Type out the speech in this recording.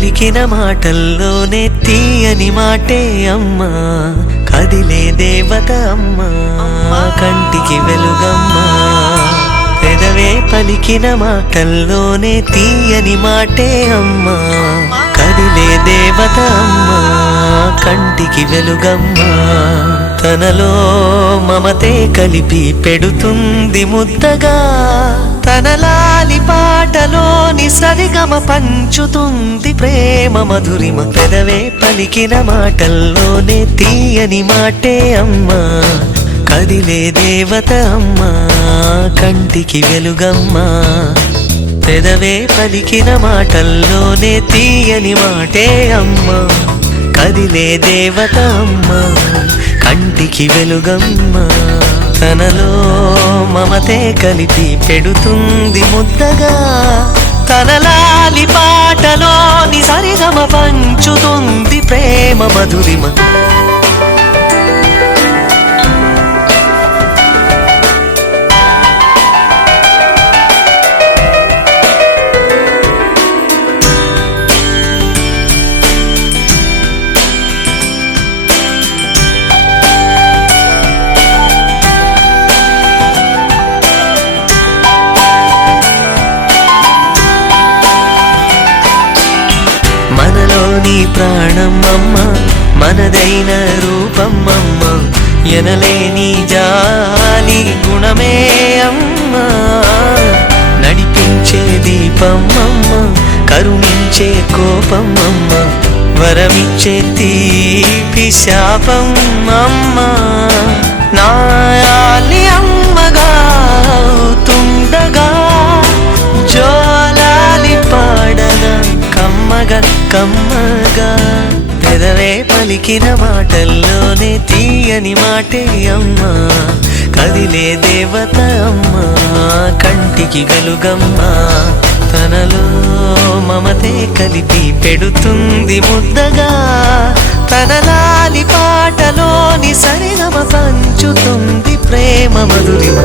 పలికిన మాటల్లోనే తీయని మాటే అమ్మా, కదిలే దేవత అమ్మా, కంటికి వెలుగమ్మా. పెదవే పలికిన మాటల్లోనే తీయని మాటే అమ్మా, కదిలే దేవత అమ్మా, కంటికి వెలుగమ్మా. తనలో మమతే కలిపి పెడుతుంది ముద్దగా, తన లాలి పాటలోని సరిగమ పంచుతుంది ప్రేమ మధురిమ. పెదవే పలికిన మాటల్లోనే తీయని మాటే అమ్మా, కదిలే దేవత అమ్మా, కంటికి వెలుగమ్మా. పెదవే పలికిన మాటల్లోనే తీయని మాటే అమ్మా, కదిలే దేవత అమ్మా, కంటికి వెలుగమ్మా. తనలో మమతే కలిపి పెడుతుంది ముద్దగా, తన లాలి పాటలోని సరిగమ పంచుతుంది ప్రేమ మధురిమ. మనలోని ప్రాణం అమ్మ, మనదైన రూపం అమ్మ, ఎనలేని జాలి గుణమే అమ్మ. నడిపించే దీపం అమ్మ, కరుణించే కోపం అమ్మ, వరమిచ్చే తీపి శాపం అమ్మ. నాయాలి అమ్మగా అవుతుండగా, జోలాలి పాడన కమ్మగా కమ్మగా. పెదవే పలికిన మాటల్లోనే తీయని మాటే అమ్మా, కదిలే దేవత అమ్మా, కంటికి వెలుగమ్మా. తనలో మమతే కలిపి పెడుతుంది ముద్దగా, తన లాలి పాటలోని సరిగమ పంచుతుంది ప్రేమ మధురిమ.